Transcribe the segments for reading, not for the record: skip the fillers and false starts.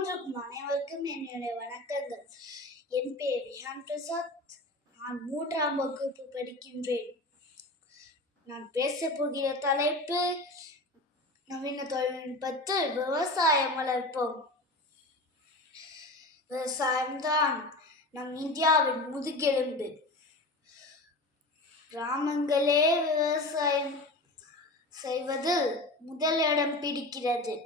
கேட்டுக்கொண்டிருக்கும் அனைவருக்கும் என்னுடைய வணக்கங்கள். என் பெயர் ரிஹான் பிரசாத். நான் 3ஆம் வகுப்பு படிக்கின்றேன். நான் பேசப் போகிற தலைப்பு நவீன தொழில்நுட்பத்தில் விவசாயம் வளர்ப்போம். விவசாயம்தான் நம் இந்தியாவின் முதுகெலும்பு. கிராமங்களே விவசாயம் செய்வதில் முதல் இடம் பிடிக்கிறது.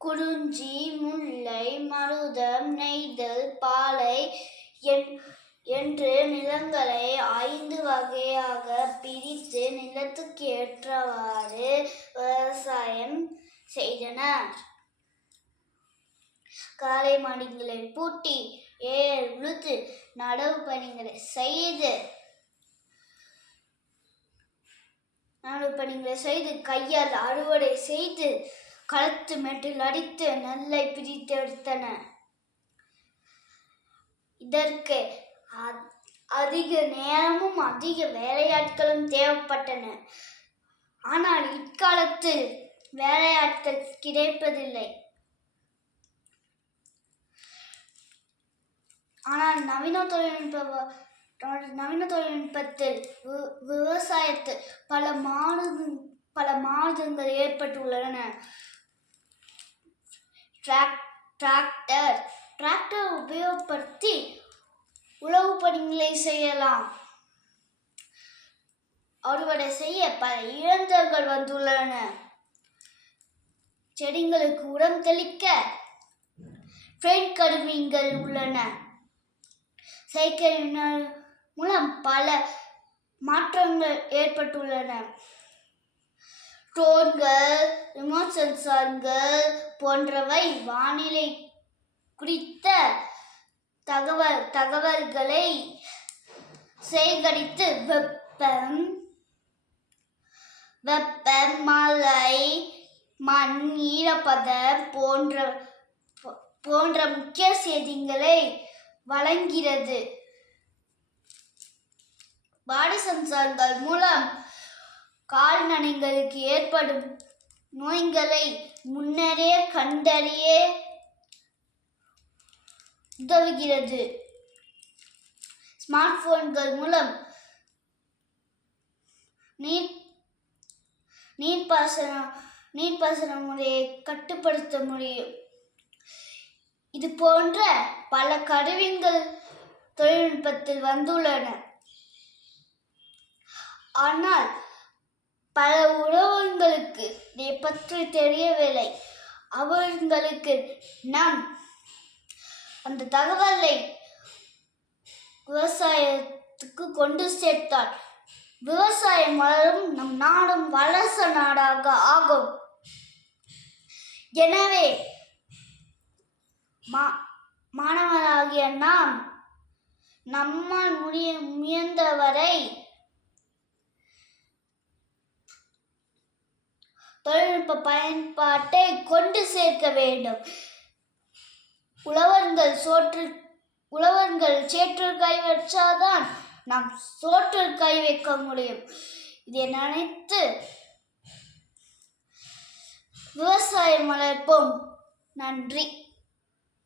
குறிஞ்சி, முல்லை, மருதம், நெய்தல், பாலை என்று நிலங்களை 5 வகையாக பிரித்து நிலத்துக்கு ஏற்றவாறு விவசாயம் செய்தனர். காலை மாடுகளை பூட்டி ஏர் உழுது நடவு பணிகளை செய்து கையால் அறுவடை செய்து களத்து மேட்டில் அடித்து நெல்லை பிரித்தெடுத்தனர். இதற்கு அதிக நேரமும் அதிக வேலையாட்களும் தேவைப்பட்டன. ஆனால் இக்காலத்தில் வேலையாட்கள் கிடைப்பதில்லை. ஆனால் நவீன தொழில்நுட்பத்தில் விவசாயத்தில் பல மாற்றங்கள் ஏற்பட்டுள்ளன. டிராக்டர் உபயோகப்படுத்தி உழவு பணிகளை செய்யலாம். அறுவடை செய்ய பல இயந்திரங்கள் வந்துள்ளன. செடிகளுக்கு உரம் தெளிக்க கருவிகள் உள்ளன. செயற்கையின் மூலம் பல மாற்றங்கள் ஏற்பட்டுள்ளன. ட்ரோன்கள், ரிமோட் சென்சார்கள் போன்றவை வானிலை குறித்த தகவல்களை சேகரித்து வெப்பம், மழை, மண் ஈரப்பதம் போன்ற முக்கிய செய்திகளை வழங்குகிறது. பாடி சென்சார்கள் மூலம் கால்நடைகளுக்கு ஏற்படும் நோய்களை முன்னரே கண்டறிய உதவுகிறது. ஸ்மார்ட் போன்கள் மூலம் நீர்ப்பாசன முறையை கட்டுப்படுத்த முடியும். இது போன்ற பல கருவிகள் தொழில்நுட்பத்தில் வந்துள்ளன. ஆனால் பல உழவர்களுக்கு இதை பற்றி தெரியவில்லை. அவர்களுக்கு நாம் அந்த தகவலை விவசாயத்துக்கு கொண்டு சேர்த்தால் விவசாயம் வளரும், நம் நாடும் வளர்ச்ச நாடாக ஆகும். எனவே மாணவராகிய நாம் நம்மால் முயன்றவரை தொழில்நுட்ப பயன்பாட்டை கொண்டு சேர்க்க வேண்டும். உழவர்கள் சேற்றில் கை வச்சாதான் நாம் சோற்றில் கை வைக்க முடியும். இதை நினைத்து விவசாயம் வளர்ப்போம். நன்றி.